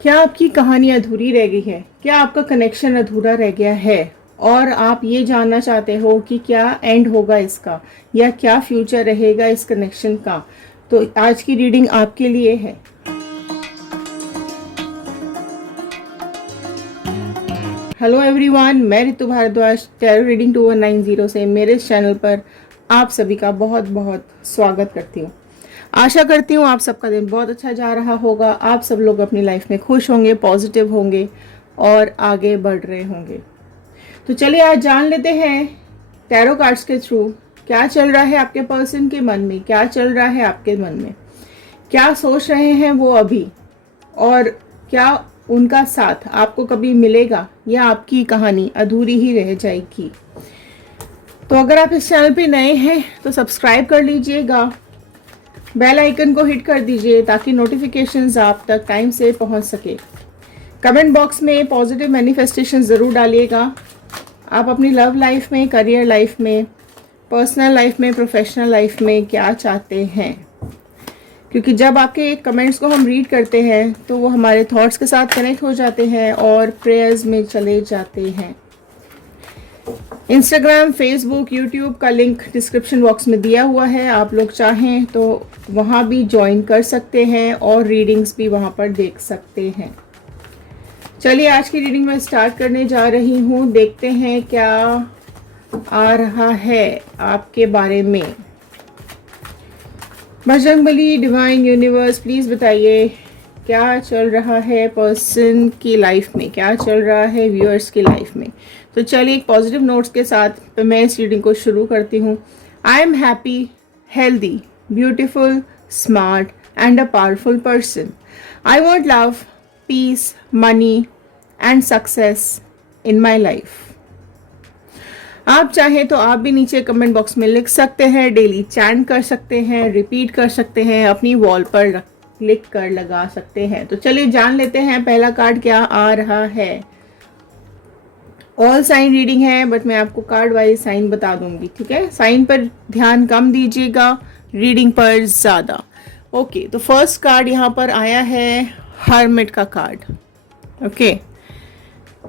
क्या आपकी कहानी अधूरी रह गई है? क्या आपका कनेक्शन अधूरा रह गया है और आप ये जानना चाहते हो कि क्या एंड होगा इसका या क्या फ्यूचर रहेगा इस कनेक्शन का? तो आज की रीडिंग आपके लिए है। हेलो एवरीवन, मैं रितु भारद्वाज टैरो रीडिंग 2190 से मेरे इस चैनल पर आप सभी का बहुत बहुत स्वागत करती हूँ। आशा करती हूँ आप सबका दिन बहुत अच्छा जा रहा होगा, आप सब लोग अपनी लाइफ में खुश होंगे, पॉजिटिव होंगे और आगे बढ़ रहे होंगे। तो चलिए आज जान लेते हैं टैरो कार्ड्स के थ्रू क्या चल रहा है आपके पर्सन के मन में, क्या चल रहा है आपके मन में, क्या सोच रहे हैं वो अभी, और क्या उनका साथ आपको कभी मिलेगा या आपकी कहानी अधूरी ही रह जाएगी। तो अगर आप इस चैनल पे नए हैं तो सब्सक्राइब कर लीजिएगा, बेल आइकन को हिट कर दीजिए ताकि नोटिफिकेशंस आप तक टाइम से पहुंच सके। कमेंट बॉक्स में पॉजिटिव मैनिफेस्टेशन ज़रूर डालिएगा। आप अपनी लव लाइफ में, करियर लाइफ में, पर्सनल लाइफ में, प्रोफेशनल लाइफ में क्या चाहते हैं, क्योंकि जब आपके कमेंट्स को हम रीड करते हैं तो वो हमारे थॉट्स के साथ कनेक्ट हो जाते हैं और प्रेयर्स में चले जाते हैं। इंस्टाग्राम, फेसबुक, यूट्यूब का लिंक डिस्क्रिप्शन बॉक्स में दिया हुआ है, आप लोग चाहें तो वहाँ भी ज्वाइन कर सकते हैं और रीडिंग्स भी वहाँ पर देख सकते हैं। चलिए आज की रीडिंग में स्टार्ट करने जा रही हूँ। देखते हैं क्या आ रहा है आपके बारे में। बजरंगबली, डिवाइन यूनिवर्स, प्लीज़ बताइए क्या चल रहा है पर्सन की लाइफ में, क्या चल रहा है व्यूअर्स की लाइफ में। तो चलिए एक पॉजिटिव नोट्स के साथ मैं इस रीडिंग को शुरू करती हूँ। I am happy, healthy, beautiful, smart and a powerful person. I want love, peace, money and success in my life. आप चाहें तो आप भी नीचे कमेंट बॉक्स में लिख सकते हैं, डेली चैंट कर सकते हैं, रिपीट कर सकते हैं, अपनी वॉल पर लिख कर लगा सकते हैं। तो चलिए जान लेते हैं पहला कार्ड क्या आ रहा है। ऑल साइन रीडिंग है बट मैं आपको कार्ड वाइज साइन बता दूंगी, ठीक है? साइन पर ध्यान कम दीजिएगा, रीडिंग पर ज़्यादा। ओके, तो फर्स्ट कार्ड यहाँ पर आया है हर्मिट का कार्ड। ओके,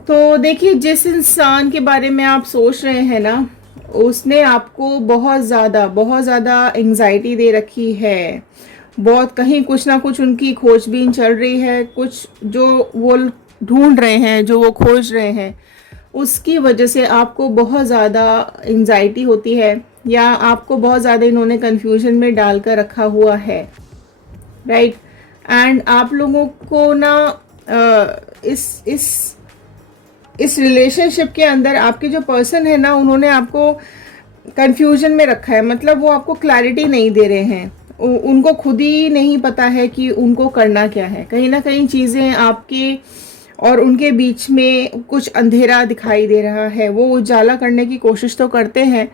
तो देखिए जिस इंसान के बारे में आप सोच रहे हैं ना, उसने आपको बहुत ज़्यादा एंग्जाइटी दे रखी है। बहुत कहीं कुछ ना कुछ उनकी खोजबीन चल रही है, कुछ जो वो ढूंढ रहे हैं, जो वो खोज रहे हैं, उसकी वजह से आपको बहुत ज़्यादा एंग्जाइटी होती है या आपको बहुत ज़्यादा इन्होंने कन्फ्यूजन में डाल कर रखा हुआ है, राइट? एंड आप लोगों को ना इस रिलेशनशिप के अंदर आपके जो पर्सन है ना, उन्होंने आपको कंफ्यूजन में रखा है। मतलब वो आपको क्लैरिटी नहीं दे रहे हैं, उनको खुद ही नहीं पता है कि उनको करना क्या है। कहीं ना कहीं चीज़ें आपके और उनके बीच में कुछ अंधेरा दिखाई दे रहा है। वो उजाला करने की कोशिश तो करते हैं,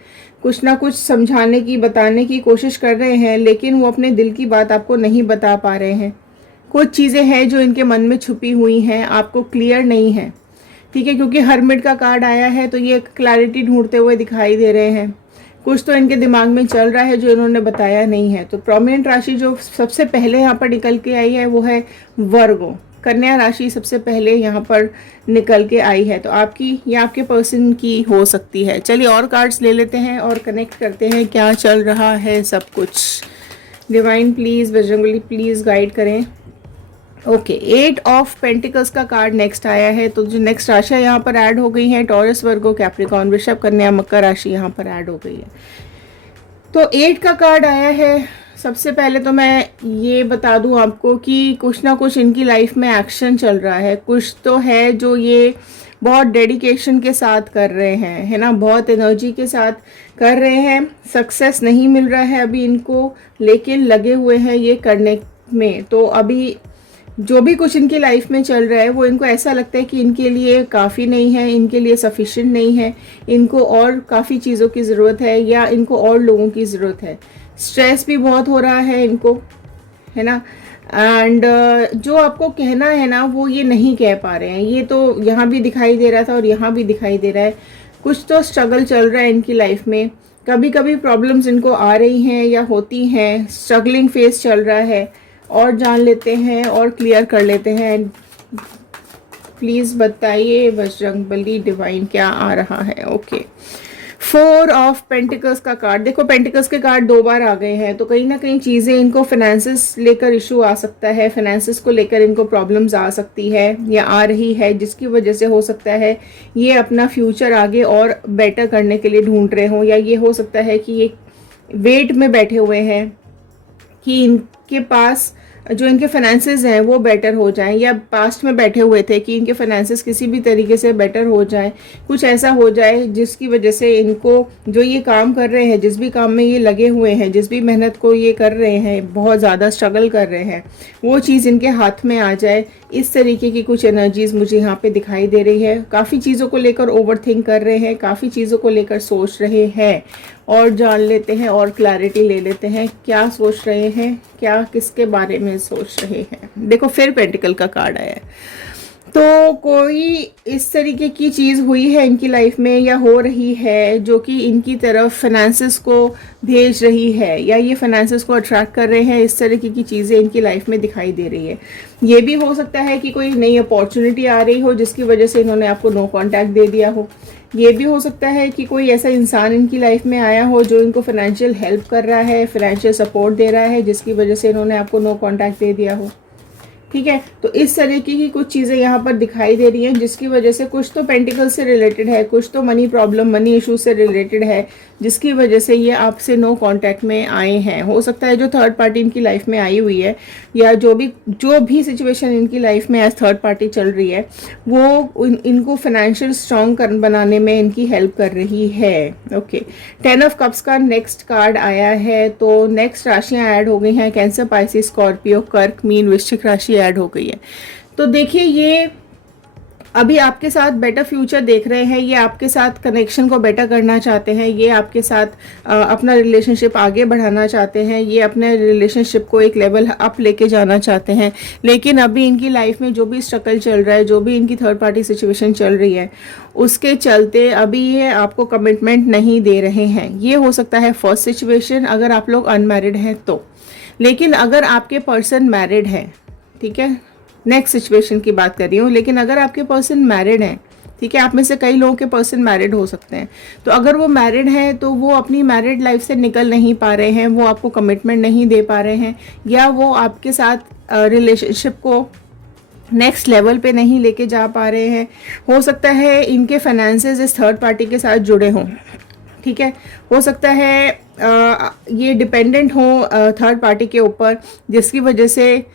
कुछ ना कुछ समझाने की, बताने की कोशिश कर रहे हैं, लेकिन वो अपने दिल की बात आपको नहीं बता पा रहे हैं। कुछ चीज़ें हैं जो इनके मन में छुपी हुई हैं, आपको क्लियर नहीं है, ठीक है? क्योंकि हर्मिट का कार्ड आया है तो ये क्लैरिटी ढूंढते हुए दिखाई दे रहे हैं। कुछ तो इनके दिमाग में चल रहा है जो इन्होंने बताया नहीं है। तो प्रोमिनेंट राशि जो सबसे पहले यहाँ पर निकल के आई है वो है वर्गो। कन्या राशि सबसे पहले यहाँ पर निकल के आई है, तो आपकी या आपके पर्सन की हो सकती है। चलिए और कार्ड्स ले लेते हैं और कनेक्ट करते हैं क्या चल रहा है सब कुछ। Divine please, Bajrangbali please guide करें। ओके, 8 ऑफ पेंटिकल्स का कार्ड नेक्स्ट आया है। तो जो नेक्स्ट राशियाँ यहाँ पर ऐड हो गई हैं, टॉरस, वर्गो, कैप्रिकॉर्न, वृषभ, कन्या, मकर राशि यहाँ पर ऐड हो गई है। तो 8 का कार्ड आया है। सबसे पहले तो मैं ये बता दूं आपको कि कुछ ना कुछ इनकी लाइफ में एक्शन चल रहा है, कुछ तो है जो ये बहुत डेडिकेशन के साथ कर रहे हैं, है ना, बहुत एनर्जी के साथ कर रहे हैं। सक्सेस नहीं मिल रहा है अभी इनको, लेकिन लगे हुए हैं ये करने में। तो अभी जो भी कुछ इनकी लाइफ में चल रहा है वो इनको ऐसा लगता है कि इनके लिए काफ़ी नहीं है, इनके लिए सफिशिएंट नहीं है, इनको और काफ़ी चीज़ों की ज़रूरत है या इनको और लोगों की ज़रूरत है। स्ट्रेस भी बहुत हो रहा है इनको, है ना। एंड जो आपको कहना है ना वो ये नहीं कह पा रहे हैं। ये तो यहाँ भी दिखाई दे रहा था और यहाँ भी दिखाई दे रहा है। कुछ तो स्ट्रगल चल रहा है इनकी लाइफ में, कभी कभी प्रॉब्लम्स इनको आ रही हैं या होती हैं, स्ट्रगलिंग फेस चल रहा है। और जान लेते हैं और क्लियर कर लेते हैं प्लीज़ बताइए बजरंगबली डिवाइन क्या आ रहा है। ओके, 4 ऑफ पेंटिकल्स का कार्ड। देखो पेंटिकल्स के कार्ड 2 बार आ गए हैं, तो कहीं ना कहीं चीज़ें इनको फाइनेंसिस लेकर इशू आ सकता है, फाइनेंसिस को लेकर इनको प्रॉब्लम्स आ सकती है या आ रही है, जिसकी वजह से हो सकता है ये अपना फ्यूचर आगे और बेटर करने के लिए ढूंढ रहे हों, या ये हो सकता है कि ये वेट में बैठे हुए हैं कि इनके पास जो इनके फाइनेंसेस हैं वो बेटर हो जाएं, या पास्ट में बैठे हुए थे कि इनके फाइनेंसेस किसी भी तरीके से बेटर हो जाएं, कुछ ऐसा हो जाए जिसकी वजह से इनको जो ये काम कर रहे हैं, जिस भी काम में ये लगे हुए हैं, जिस भी मेहनत को ये कर रहे हैं, बहुत ज़्यादा स्ट्रगल कर रहे हैं, वो चीज़ इनके हाथ में आ जाए। इस तरीके की कुछ एनर्जीज मुझे यहाँ पे दिखाई दे रही है। काफ़ी चीज़ों को लेकर ओवर थिंक कर रहे हैं, काफ़ी चीज़ों को लेकर सोच रहे हैं, और जान लेते हैं और क्लैरिटी ले लेते हैं क्या सोच रहे हैं, क्या किसके बारे में सोच रहे हैं। देखो फिर पेंटिकल का कार्ड आया है, तो कोई इस तरीके की चीज़ हुई है इनकी लाइफ में या हो रही है जो कि इनकी तरफ फाइनेंसेस को भेज रही है, या ये फाइनेंसेस को अट्रैक्ट कर रहे हैं। इस तरीके की चीज़ें इनकी लाइफ में दिखाई दे रही है। ये भी हो सकता है कि कोई नई अपॉर्चुनिटी आ रही हो जिसकी वजह से इन्होंने आपको नो कॉन्टैक्ट दे दिया हो। ये भी हो सकता है कि कोई ऐसा इंसान इनकी लाइफ में आया हो जो इनको फाइनेंशियल हेल्प कर रहा है, फाइनेंशियल सपोर्ट दे रहा है, जिसकी वजह से इन्होंने आपको नो कॉन्टैक्ट दे दिया हो। ठीक है, तो इस तरीके की कुछ चीज़ें यहाँ पर दिखाई दे रही हैं, जिसकी वजह से कुछ तो पेंटिकल से रिलेटेड है, कुछ तो मनी प्रॉब्लम, मनी इशू से रिलेटेड है, जिसकी वजह से ये आपसे नो कांटेक्ट में आए हैं। हो सकता है जो थर्ड पार्टी इनकी लाइफ में आई हुई है, या जो भी सिचुएशन इनकी लाइफ में एज थर्ड पार्टी चल रही है, वो इनको फाइनेंशियल स्ट्रॉन्ग बनाने में इनकी हेल्प कर रही है। ओके, 10 ऑफ कप्स का नेक्स्ट कार्ड आया है, तो नेक्स्ट राशियाँ ऐड हो गई हैं, कैंसर, पाइसिस, स्कॉर्पियो, कर्क, मीन, वृश्चिक राशि ऐड हो गई है। तो देखिए ये अभी आपके साथ बेटर फ्यूचर देख रहे हैं, ये आपके साथ कनेक्शन को बेटर करना चाहते हैं, ये आपके साथ अपना रिलेशनशिप आगे बढ़ाना चाहते हैं, ये अपने रिलेशनशिप को एक लेवल अप लेके जाना चाहते हैं। लेकिन अभी इनकी लाइफ में जो भी स्ट्रगल चल रहा है, जो भी इनकी थर्ड पार्टी सिचुएशन चल रही है, उसके चलते अभी ये आपको कमिटमेंट नहीं दे रहे हैं। ये हो सकता है फर्स्ट सिचुएशन, अगर आप लोग अनमैरिड हैं तो। लेकिन अगर आपके पर्सन मैरिड है, ठीक है, नेक्स्ट सिचुएशन की बात कर रही हूँ, लेकिन अगर आपके पर्सन मैरिड हैं, ठीक है, आप में से कई लोगों के पर्सन मैरिड हो सकते हैं, तो अगर वो मैरिड हैं तो वो अपनी मैरिड लाइफ से निकल नहीं पा रहे हैं, वो आपको कमिटमेंट नहीं दे पा रहे हैं, या वो आपके साथ रिलेशनशिप को नेक्स्ट लेवल पे नहीं लेके जा पा रहे हैं। हो सकता है इनके फाइनेंसेस इस थर्ड पार्टी के साथ जुड़े हों, ठीक है, हो सकता है ये डिपेंडेंट हो थर्ड पार्टी के ऊपर, जिसकी वजह से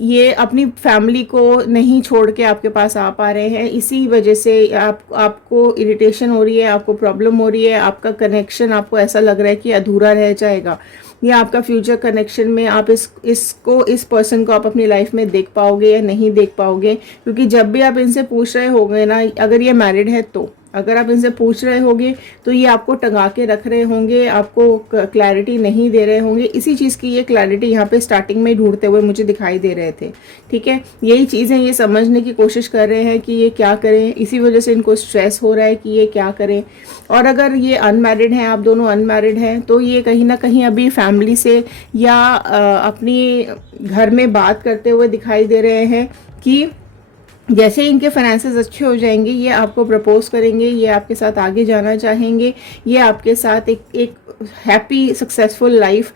ये अपनी फैमिली को नहीं छोड़ के आपके पास आ पा रहे हैं। इसी वजह से आपको इरिटेशन हो रही है, आपको प्रॉब्लम हो रही है, आपका कनेक्शन आपको ऐसा लग रहा है कि अधूरा रह जाएगा, या आपका फ्यूचर कनेक्शन में आप इस पर्सन को आप अपनी लाइफ में देख पाओगे या नहीं देख पाओगे। क्योंकि जब भी आप इनसे पूछ रहे होंगे ना, अगर ये मैरिड है तो, अगर आप इनसे पूछ रहे होंगे तो ये आपको टंगा के रख रहे होंगे, आपको क्लैरिटी नहीं दे रहे होंगे। इसी चीज़ की ये क्लैरिटी यहाँ पे स्टार्टिंग में ढूंढते हुए मुझे दिखाई दे रहे थे, ठीक है। यही चीज़ें ये समझने की कोशिश कर रहे हैं कि ये क्या करें, इसी वजह से इनको स्ट्रेस हो रहा है कि ये क्या करें। और अगर ये अनमैरिड हैं, आप दोनों अनमैरिड हैं, तो ये कहीं ना कहीं अभी फैमिली से या अपनी घर में बात करते हुए दिखाई दे रहे हैं कि जैसे इनके फाइनेंसेस अच्छे हो जाएंगे, ये आपको प्रपोज करेंगे, ये आपके साथ आगे जाना चाहेंगे, ये आपके साथ एक हैप्पी सक्सेसफुल लाइफ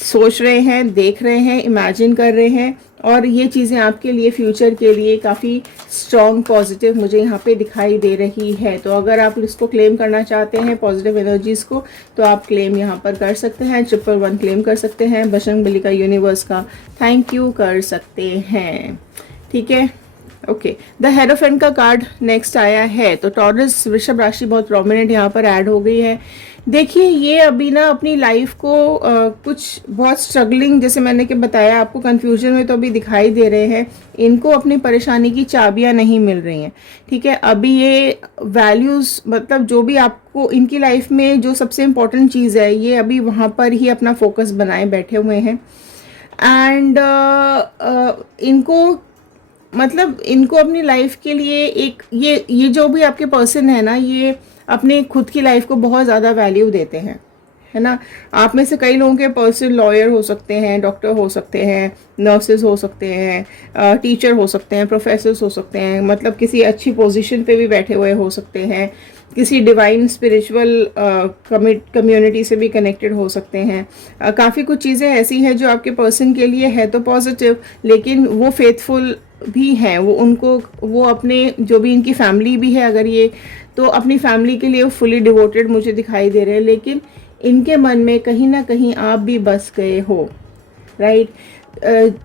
सोच रहे हैं, देख रहे हैं, इमेजिन कर रहे हैं। और ये चीज़ें आपके लिए फ्यूचर के लिए काफ़ी स्ट्रॉन्ग पॉजिटिव मुझे यहाँ पे दिखाई दे रही है। तो अगर आप इसको क्लेम करना चाहते हैं पॉजिटिव एनर्जीज़ को, तो आप क्लेम यहाँ पर कर सकते हैं, 111 क्लेम कर सकते हैं, बजरंगबली का यूनिवर्स का थैंक यू कर सकते हैं, ठीक है। ओके, द हेरोफेंट का कार्ड नेक्स्ट आया है, तो टॉरस वृषभ राशि बहुत प्रोमिनेंट यहाँ पर ऐड हो गई है। देखिए ये अभी ना अपनी लाइफ को कुछ बहुत स्ट्रगलिंग, जैसे मैंने कि बताया आपको, कंफ्यूजन में तो अभी दिखाई दे रहे हैं। इनको अपनी परेशानी की चाबियां नहीं मिल रही हैं, ठीक है। अभी ये वैल्यूज़, मतलब जो भी आपको इनकी लाइफ में जो सबसे इम्पोर्टेंट चीज़ है, ये अभी वहाँ पर ही अपना फोकस बनाए बैठे हुए हैं। एंड इनको अपनी लाइफ के लिए एक ये जो भी आपके पर्सन है ना, ये अपने खुद की लाइफ को बहुत ज़्यादा वैल्यू देते हैं, है ना। आप में से कई लोगों के पर्सन लॉयर हो सकते हैं, डॉक्टर हो सकते हैं, नर्सेज हो सकते हैं, टीचर हो सकते हैं, प्रोफेसर्स हो सकते हैं, मतलब किसी अच्छी पोजीशन पे भी बैठे हुए हो सकते हैं, किसी डिवाइन स्पिरिचुअल कम्युनिटी से भी कनेक्टेड हो सकते हैं। काफ़ी कुछ चीज़ें ऐसी हैं जो आपके पर्सन के लिए है तो पॉजिटिव, लेकिन वो फेथफुल भी हैं, वो अपने जो भी इनकी फैमिली भी है अगर ये, तो अपनी फैमिली के लिए वो फुली डिवोटेड मुझे दिखाई दे रहे हैं, लेकिन इनके मन में कहीं ना कहीं आप भी बस गए हो, राइट।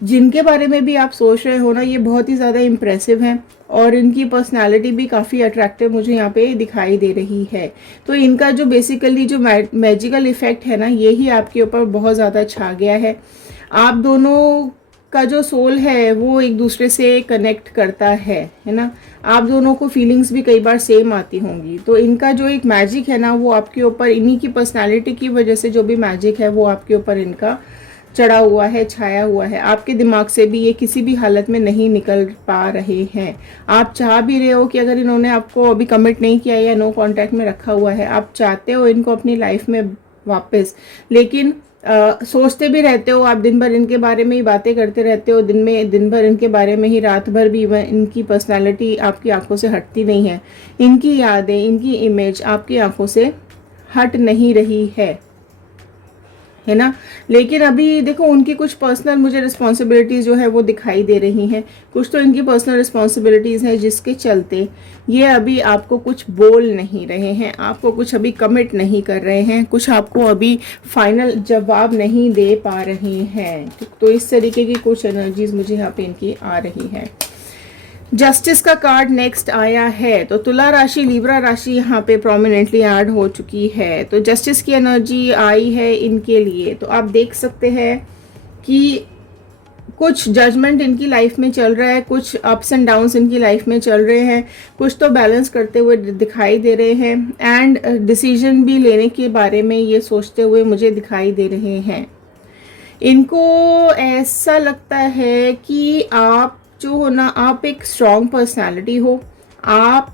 जिनके बारे में भी आप सोच रहे हो ना, ये बहुत ही ज़्यादा इम्प्रेसिव हैं और इनकी पर्सनालिटी भी काफ़ी अट्रैक्टिव मुझे यहाँ पे दिखाई दे रही है। तो इनका जो बेसिकली जो मैजिकल इफेक्ट है ना, यही आपके ऊपर बहुत ज़्यादा छा गया है। आप दोनों का जो सोल है वो एक दूसरे से कनेक्ट करता है ना। आप दोनों को फीलिंग्स भी कई बार सेम आती होंगी। तो इनका जो एक मैजिक है ना, वो आपके ऊपर, इन्हीं की पर्सनालिटी की वजह से जो भी मैजिक है वो आपके ऊपर इनका चढ़ा हुआ है, छाया हुआ है। आपके दिमाग से भी ये किसी भी हालत में नहीं निकल पा रहे हैं। आप चाह भी रहे हो कि अगर इन्होंने आपको अभी कमिट नहीं किया या नो कांटेक्ट में रखा हुआ है, आप चाहते हो इनको अपनी लाइफ में वापस, लेकिन सोचते भी रहते हो, आप दिन भर इनके बारे में ही बातें करते रहते हो, दिन भर इनके बारे में ही, रात भर भी इनकी पर्सनालिटी आपकी आंखों से हटती नहीं है। इनकी यादें, इनकी इमेज आपकी आंखों से हट नहीं रही है ना। लेकिन अभी देखो, उनकी कुछ पर्सनल मुझे रिस्पॉन्सिबिलिटीज़ जो है वो दिखाई दे रही हैं। कुछ तो इनकी पर्सनल रिस्पॉन्सिबिलिटीज़ हैं जिसके चलते ये अभी आपको कुछ बोल नहीं रहे हैं, आपको कुछ अभी कमिट नहीं कर रहे हैं, कुछ आपको अभी फाइनल जवाब नहीं दे पा रहे हैं। तो इस तरीके की कुछ एनर्जीज मुझे यहाँ पे इनकी आ रही है। जस्टिस का कार्ड नेक्स्ट आया है, तो तुला राशि, लिब्रा राशि यहाँ पे प्रोमिनेंटली ऐड हो चुकी है। तो जस्टिस की एनर्जी आई है इनके लिए। तो आप देख सकते हैं कि कुछ जजमेंट इनकी लाइफ में चल रहा है, कुछ अप्स एंड डाउन्स इनकी लाइफ में चल रहे हैं, कुछ तो बैलेंस करते हुए दिखाई दे रहे हैं, एंड डिसीजन भी लेने के बारे में ये सोचते हुए मुझे दिखाई दे रहे हैं। इनको ऐसा लगता है कि आप जो हो ना, आप एक स्ट्रॉन्ग पर्सनालिटी हो, आप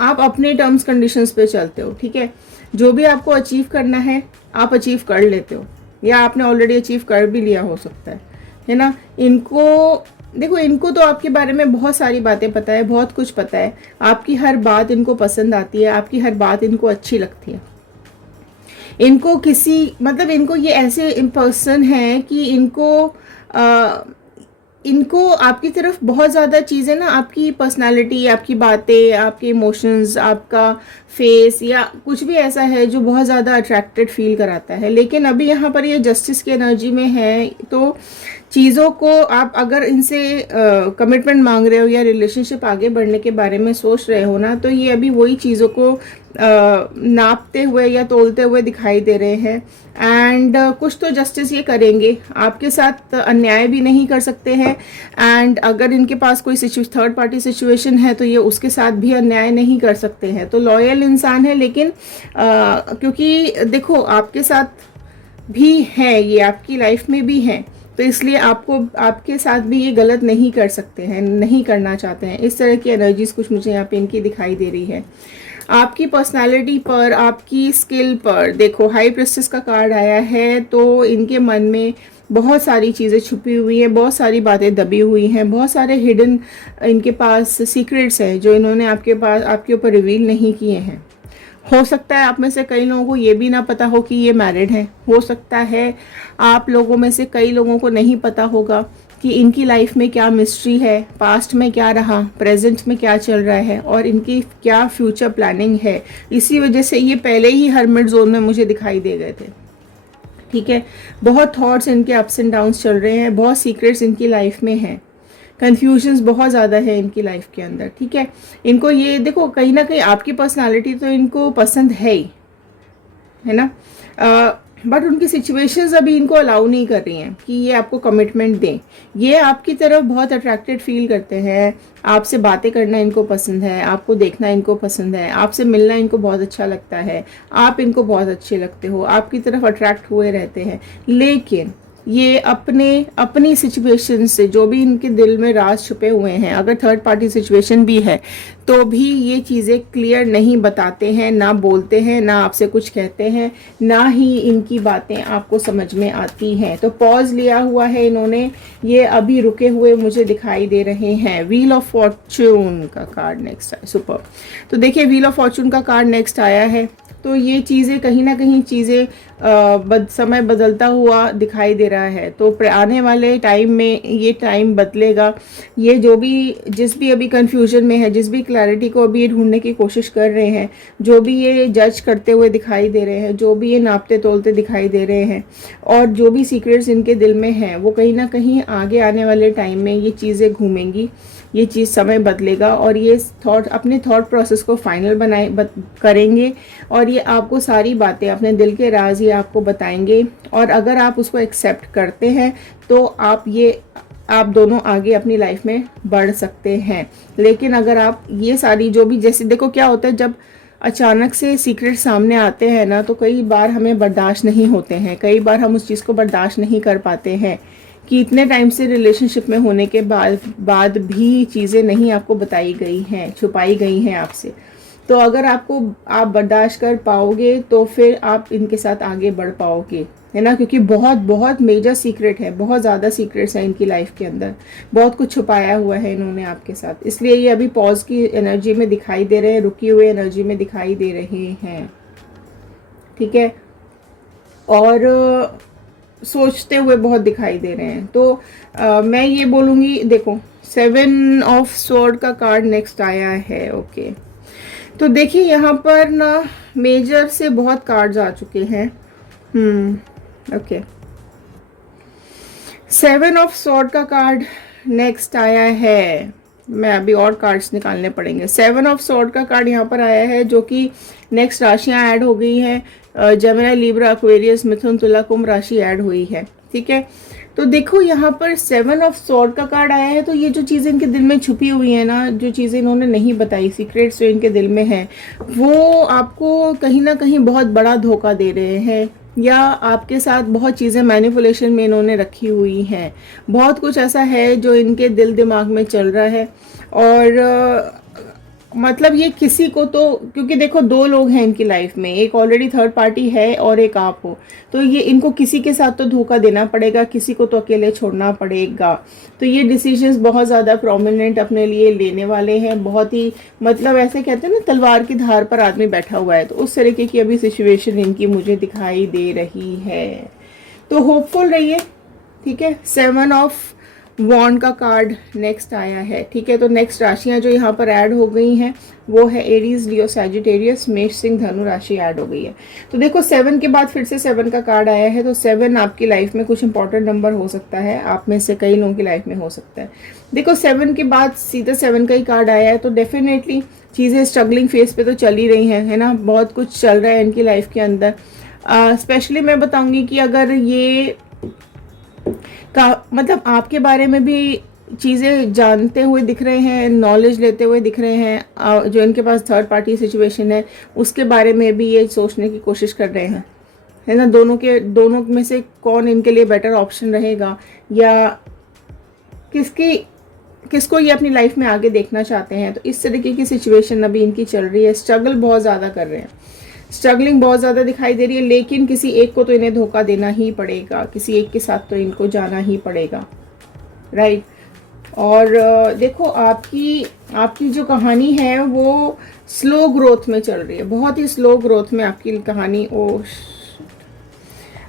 आप अपने टर्म्स कंडीशंस पे चलते हो, ठीक है। जो भी आपको अचीव करना है आप अचीव कर लेते हो, या आपने ऑलरेडी अचीव कर भी लिया हो सकता है ना। इनको देखो, इनको तो आपके बारे में बहुत सारी बातें पता है, बहुत कुछ पता है, आपकी हर बात इनको पसंद आती है, आपकी हर बात इनको अच्छी लगती है। इनको इनको ये ऐसे पर्सन है कि इनको आपकी तरफ बहुत ज़्यादा चीज़ें ना, आपकी पर्सनालिटी, आपकी बातें, आपके इमोशंस, आपका फेस या कुछ भी ऐसा है जो बहुत ज़्यादा अट्रैक्टेड फील कराता है। लेकिन अभी यहाँ पर ये जस्टिस की एनर्जी में है, तो चीज़ों को आप अगर इनसे कमिटमेंट मांग रहे हो या रिलेशनशिप आगे बढ़ने के बारे में सोच रहे हो ना, तो ये अभी वही चीज़ों को नापते हुए या तोलते हुए दिखाई दे रहे हैं। एंड कुछ तो जस्टिस ये करेंगे, आपके साथ अन्याय भी नहीं कर सकते हैं, एंड अगर इनके पास कोई थर्ड पार्टी सिचुएशन है तो ये उसके साथ भी अन्याय नहीं कर सकते हैं। तो लॉयल इंसान है, लेकिन क्योंकि देखो आपके साथ भी है, ये आपकी लाइफ में भी है, तो इसलिए आपके साथ भी ये गलत नहीं कर सकते हैं, नहीं करना चाहते हैं। इस तरह की एनर्जीज कुछ मुझे यहाँ पे इनकी दिखाई दे रही है। आपकी पर्सनालिटी पर, आपकी स्किल पर देखो, हाई प्रिस्टेस का कार्ड आया है, तो इनके मन में बहुत सारी चीज़ें छुपी हुई हैं, बहुत सारी बातें दबी हुई हैं, बहुत सारे हिडन इनके पास सीक्रेट्स हैं जो इन्होंने आपके ऊपर रिवील नहीं किए हैं। हो सकता है आप में से कई लोगों को ये भी ना पता हो कि ये मैरिड हैं। हो सकता है आप लोगों में से कई लोगों को नहीं पता होगा कि इनकी लाइफ में क्या मिस्ट्री है, पास्ट में क्या रहा, प्रेजेंट में क्या चल रहा है और इनकी क्या फ्यूचर प्लानिंग है। इसी वजह से ये पहले ही हर्मिट जोन में मुझे दिखाई दे गए थे, ठीक है। बहुत थॉट्स इनके अप्स एंड डाउन्स चल रहे हैं, बहुत सीक्रेट्स इनकी लाइफ में हैं, कन्फ्यूजन्स बहुत ज़्यादा है इनकी लाइफ के अंदर, ठीक है। इनको ये देखो, कहीं ना कहीं आपकी पर्सनालिटी तो इनको पसंद है ही, है ना, बट उनकी सिचुएशंस अभी इनको अलाउ नहीं कर रही हैं कि ये आपको कमिटमेंट दें। ये आपकी तरफ बहुत अट्रैक्टेड फील करते हैं, आपसे बातें करना इनको पसंद है, आपको देखना इनको पसंद है, आपसे मिलना इनको बहुत अच्छा लगता है, आप इनको बहुत अच्छे लगते हो, आपकी तरफ अट्रैक्ट हुए रहते हैं। लेकिन ये अपनी सिचुएशन से, जो भी इनके दिल में राज छुपे हुए हैं, अगर थर्ड पार्टी सिचुएशन भी है तो भी ये चीज़ें क्लियर नहीं बताते हैं, ना बोलते हैं, ना आपसे कुछ कहते हैं, ना ही इनकी बातें आपको समझ में आती हैं। तो पॉज लिया हुआ है इन्होंने, ये अभी रुके हुए मुझे दिखाई दे रहे हैं। व्हील ऑफ फॉर्चून का कार्ड नेक्स्ट है, सुपर। तो देखिए व्हील ऑफ फॉर्चून का कार्ड नेक्स्ट आया है। तो ये चीज़ें कहीं ना कहीं चीज़ें समय बदलता हुआ दिखाई दे रहा है। तो आने वाले टाइम में ये टाइम बदलेगा। ये जो भी जिस भी अभी कंफ्यूजन में है, जिस भी क्लैरिटी को अभी ये ढूंढने की कोशिश कर रहे हैं, जो भी ये जज करते हुए दिखाई दे रहे हैं, जो भी ये नापते तोलते दिखाई दे रहे हैं, और जो भी सीक्रेट्स इनके दिल में हैं, वो कहीं ना कहीं आगे आने वाले टाइम में ये चीज़ें घूमेंगी। ये चीज़ समय बदलेगा और ये अपने थॉट प्रोसेस को फाइनल करेंगे, और ये आपको सारी बातें, अपने दिल के राज ये आपको बताएंगे। और अगर आप उसको एक्सेप्ट करते हैं तो आप दोनों आगे अपनी लाइफ में बढ़ सकते हैं। लेकिन अगर आप ये सारी जो भी, जैसे देखो क्या होता है जब अचानक से सीक्रेट सामने आते हैं ना, तो कई बार हमें बर्दाश्त नहीं होते हैं, कई बार हम उस चीज़ को बर्दाश्त नहीं कर पाते हैं कि इतने टाइम से रिलेशनशिप में होने के बाद भी चीज़ें नहीं आपको बताई गई हैं, छुपाई गई हैं आपसे। तो अगर आप बर्दाश्त कर पाओगे तो फिर आप इनके साथ आगे बढ़ पाओगे, है ना, क्योंकि बहुत बहुत मेजर सीक्रेट है, बहुत ज़्यादा सीक्रेट्स हैं इनकी लाइफ के अंदर, बहुत कुछ छुपाया हुआ है इन्होंने आपके साथ। इसलिए ये अभी पॉज की एनर्जी में दिखाई दे रहे हैं, रुकी हुई एनर्जी में दिखाई दे रहे हैं, ठीक है, और सोचते हुए बहुत दिखाई दे रहे हैं। तो मैं ये बोलूँगी, देखो 7 ऑफ स्वॉर्ड का कार्ड नेक्स्ट आया है। ओके, तो देखिए यहाँ पर ना मेजर से बहुत कार्ड्स आ चुके हैं। ओके, 7 ऑफ स्वॉर्ड का कार्ड नेक्स्ट आया है। मैं अभी और कार्ड्स निकालने पड़ेंगे। 7 ऑफ स्वॉर्ड का कार्ड यहाँ पर आया है, जो कि नेक्स्ट राशियाँ ऐड हो गई हैं। जेमिनी, लिब्रा, एक्वेरियस, मिथुन, तुला, कुंभ राशि ऐड हुई है, ठीक है। तो देखो यहाँ पर 7 ऑफ स्वॉर्ड का कार्ड आया है। तो ये जो चीज़ें इनके दिल में छुपी हुई है ना, जो चीज़ें इन्होंने नहीं बताई, सीक्रेट्स जो इनके दिल में है, वो आपको कहीं ना कहीं बहुत बड़ा धोखा दे रहे हैं, या आपके साथ बहुत चीज़ें मैनिपुलेशन में इन्होंने रखी हुई हैं। बहुत कुछ ऐसा है जो इनके दिल दिमाग में चल रहा है। और मतलब ये किसी को तो, क्योंकि देखो 2 लोग हैं इनकी लाइफ में, एक ऑलरेडी थर्ड पार्टी है और एक आप हो, तो ये इनको किसी के साथ तो धोखा देना पड़ेगा, किसी को तो अकेले छोड़ना पड़ेगा। तो ये डिसीजंस बहुत ज़्यादा प्रोमिनेंट अपने लिए लेने वाले हैं, बहुत ही, मतलब ऐसे कहते हैं ना तलवार की धार पर आदमी बैठा हुआ है, तो उस तरीके की अभी सिचुएशन इनकी मुझे दिखाई दे रही है। तो होपफुल रहिए, ठीक है। 7 ऑफ वॉन्ड का कार्ड नेक्स्ट आया है, ठीक है। तो नेक्स्ट राशियां जो यहाँ पर ऐड हो गई हैं वो है एरीज, लियो, सैजिटेरियस, मेष, सिंह, धनु राशि ऐड हो गई है। तो देखो 7 के बाद फिर से 7 का कार्ड आया है। तो 7 आपकी लाइफ में कुछ इंपॉर्टेंट नंबर हो सकता है, आप में से कई लोगों की लाइफ में हो सकता है। देखो 7 के बाद सीधा 7 का ही कार्ड आया है, तो डेफिनेटली चीज़ें स्ट्रगलिंग फेस पे तो चल ही रही हैं, है ना, बहुत कुछ चल रहा है इनकी लाइफ के अंदर। स्पेशली मैं बताऊंगी कि अगर ये मतलब आपके बारे में भी चीज़ें जानते हुए दिख रहे हैं, नॉलेज लेते हुए दिख रहे हैं, जो इनके पास थर्ड पार्टी सिचुएशन है उसके बारे में भी ये सोचने की कोशिश कर रहे हैं, है ना, दोनों में से कौन इनके लिए बेटर ऑप्शन रहेगा, या किसको ये अपनी लाइफ में आगे देखना चाहते हैं। तो इस तरीके की सिचुएशन अभी इनकी चल रही है। स्ट्रगल बहुत ज़्यादा कर रहे हैं, स्ट्रगलिंग बहुत ज़्यादा दिखाई दे रही है, लेकिन किसी एक को तो इन्हें धोखा देना ही पड़ेगा, किसी एक के साथ तो इनको जाना ही पड़ेगा, राइट। और देखो आपकी जो कहानी है वो स्लो ग्रोथ में चल रही है, बहुत ही स्लो ग्रोथ में आपकी कहानी,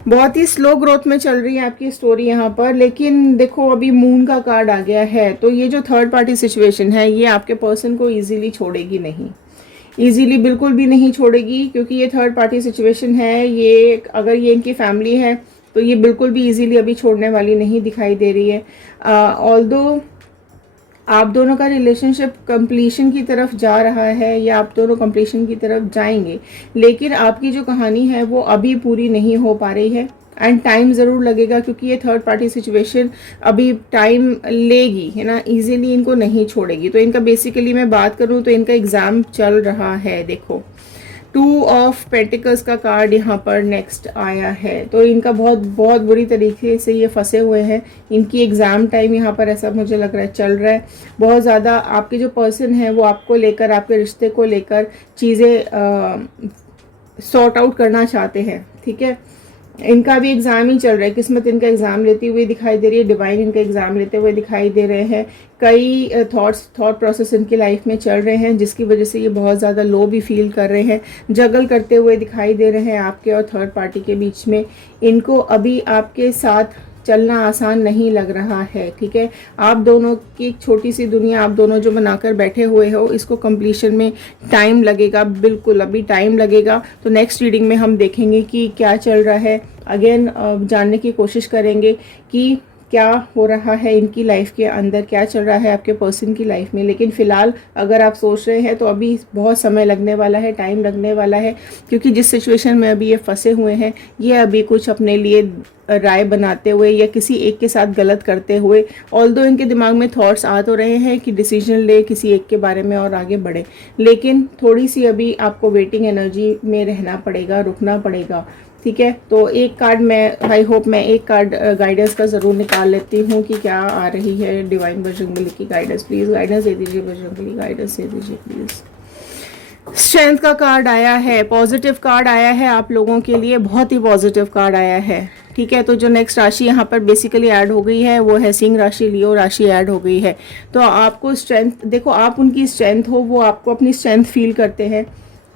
बहुत ही स्लो ग्रोथ में चल रही है आपकी स्टोरी यहाँ पर। लेकिन देखो अभी मून का कार्ड आ गया है, तो ये जो थर्ड पार्टी सिचुएशन है ये आपके पर्सन को इजीली छोड़ेगी नहीं, इजीली बिल्कुल भी नहीं छोड़ेगी, क्योंकि ये थर्ड पार्टी सिचुएशन है। ये अगर ये इनकी फैमिली है तो ये बिल्कुल भी इजीली अभी छोड़ने वाली नहीं दिखाई दे रही है। ऑल्दो आप दोनों का रिलेशनशिप कंप्लीशन की तरफ जा रहा है, या आप दोनों कंप्लीशन की तरफ जाएंगे, लेकिन आपकी जो कहानी है वो अभी पूरी नहीं हो पा रही है, एंड टाइम ज़रूर लगेगा, क्योंकि ये थर्ड पार्टी सिचुएशन अभी टाइम लेगी, है ना, इजीली इनको नहीं छोड़ेगी। तो इनका बेसिकली मैं बात करूँ तो इनका एग्ज़ाम चल रहा है, देखो। 2 ऑफ पेंटिकल्स का कार्ड यहाँ पर नेक्स्ट आया है। तो इनका बहुत बहुत बुरी तरीके से ये फंसे हुए हैं। इनकी एग्ज़ाम टाइम यहाँ पर ऐसा मुझे लग रहा है चल रहा है। बहुत ज़्यादा आपके जो पर्सन है वो आपको लेकर, आपके रिश्ते को लेकर चीज़ें सॉर्ट आउट करना चाहते हैं, ठीक है। इनका भी एग्ज़ाम ही चल रहा है, किस्मत इनका एग्ज़ाम लेती हुई दिखाई दे रही है, डिवाइन इनका एग्ज़ाम लेते हुए दिखाई दे रहे हैं। कई थॉट प्रोसेस इनकी लाइफ में चल रहे हैं जिसकी वजह से ये बहुत ज़्यादा लो भी फील कर रहे हैं, जगल करते हुए दिखाई दे रहे हैं आपके और थर्ड पार्टी के बीच में। इनको अभी आपके साथ चलना आसान नहीं लग रहा है, ठीक है। आप दोनों की एक छोटी सी दुनिया आप दोनों जो बनाकर बैठे हुए हो, इसको कंप्लीशन में टाइम लगेगा, बिल्कुल अभी टाइम लगेगा। तो नेक्स्ट रीडिंग में हम देखेंगे कि क्या चल रहा है। अगेन जानने की कोशिश करेंगे कि क्या हो रहा है इनकी लाइफ के अंदर, क्या चल रहा है आपके पर्सन की लाइफ में। लेकिन फ़िलहाल अगर आप सोच रहे हैं तो अभी बहुत समय लगने वाला है, टाइम लगने वाला है, क्योंकि जिस सिचुएशन में अभी ये फंसे हुए हैं, ये अभी कुछ अपने लिए राय बनाते हुए या किसी एक के साथ गलत करते हुए, ऑल्दो इनके दिमाग में थॉट्स आ तो रहे हैं कि डिसीजन ले किसी एक के बारे में और आगे बढ़े, लेकिन थोड़ी सी अभी आपको वेटिंग एनर्जी में रहना पड़ेगा, रुकना पड़ेगा, ठीक है। तो एक कार्ड मैं आई होप मैं एक कार्ड गाइडेंस का ज़रूर निकाल लेती हूँ कि क्या आ रही है डिवाइन बजरंगबली की गाइडेंस। प्लीज़ गाइडेंस दे दीजिए बजरंगबली, गाइडेंस दे दीजिए प्लीज़। स्ट्रेंथ का कार्ड आया है, पॉजिटिव कार्ड आया है आप लोगों के लिए, बहुत ही पॉजिटिव कार्ड आया है, ठीक है। तो जो नेक्स्ट राशि यहाँ पर बेसिकली ऐड हो गई है वो है सिंह राशि, लियो राशि ऐड हो गई है। तो आपको स्ट्रेंथ, देखो आप उनकी स्ट्रेंथ हो, वो आपको अपनी स्ट्रेंथ फील करते हैं,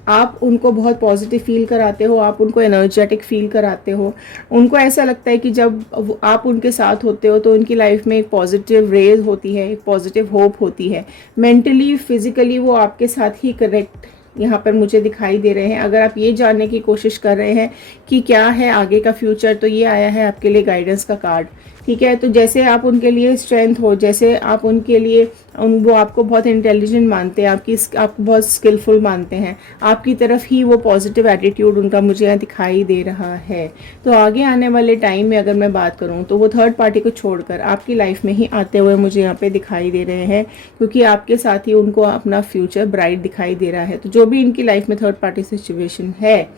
आप उनको बहुत पॉजिटिव फील कराते हो, आप उनको एनर्जेटिक फील कराते हो। उनको ऐसा लगता है कि जब आप उनके साथ होते हो तो उनकी लाइफ में एक पॉजिटिव रेज होती है, एक पॉजिटिव होप होती है। मेंटली फिजिकली वो आपके साथ ही कनेक्ट यहाँ पर मुझे दिखाई दे रहे हैं। अगर आप ये जानने की कोशिश कर रहे हैं कि क्या है आगे का फ्यूचर, तो ये आया है आपके लिए गाइडेंस का कार्ड, ठीक है। तो जैसे आप उनके लिए स्ट्रेंथ हो, जैसे आप उनके लिए वो आपको बहुत इंटेलिजेंट मानते हैं, आपको बहुत स्किलफुल मानते हैं, आपकी तरफ ही वो पॉजिटिव एटीट्यूड उनका मुझे यहाँ दिखाई दे रहा है। तो आगे आने वाले टाइम में अगर मैं बात करूँ तो वो थर्ड पार्टी को छोड़कर आपकी लाइफ में ही आते हुए मुझे यहाँ पे दिखाई दे रहे हैं, क्योंकि आपके साथ ही उनको अपना फ्यूचर ब्राइट दिखाई दे रहा है। तो जो भी इनकी लाइफ में थर्ड पार्टी सिचुएशन है,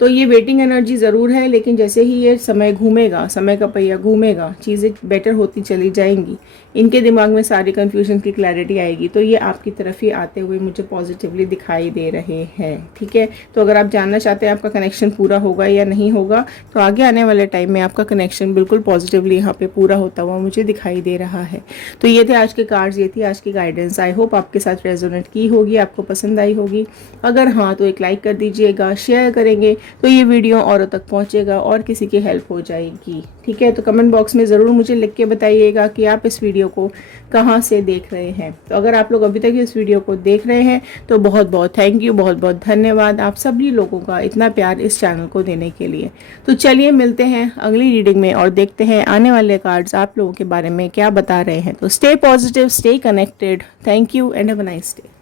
तो ये वेटिंग एनर्जी ज़रूर है, लेकिन जैसे ही ये समय घूमेगा, समय का पहिया घूमेगा, चीज़ें बेटर होती चली जाएंगी, इनके दिमाग में सारी कन्फ्यूजन की क्लैरिटी आएगी, तो ये आपकी तरफ ही आते हुए मुझे पॉजिटिवली दिखाई दे रहे हैं, ठीक है। तो अगर आप जानना चाहते हैं आपका कनेक्शन पूरा होगा या नहीं होगा, तो आगे आने वाले टाइम में आपका कनेक्शन बिल्कुल पॉजिटिवली यहाँ पे पूरा होता हुआ मुझे दिखाई दे रहा है। तो ये थे आज के कार्ड्स, ये थी आज की गाइडेंस। आई होप आपके साथ रेजोनेट की होगी, आपको पसंद आई होगी। अगर हाँ तो एक लाइक कर दीजिएगा, शेयर करेंगे तो ये वीडियो औरों तक पहुंचेगा और किसी की हेल्प हो जाएगी, ठीक है। तो कमेंट बॉक्स में ज़रूर मुझे लिख के बताइएगा कि आप इस वीडियो को कहाँ से देख रहे हैं। तो अगर आप लोग अभी तक इस वीडियो को देख रहे हैं तो बहुत बहुत थैंक यू, बहुत बहुत धन्यवाद आप सभी लोगों का इतना प्यार इस चैनल को देने के लिए। तो चलिए मिलते हैं अगली रीडिंग में और देखते हैं आने वाले कार्ड्स आप लोगों के बारे में क्या बता रहे हैं। तो stay positive, stay connected, thank you and have a nice day.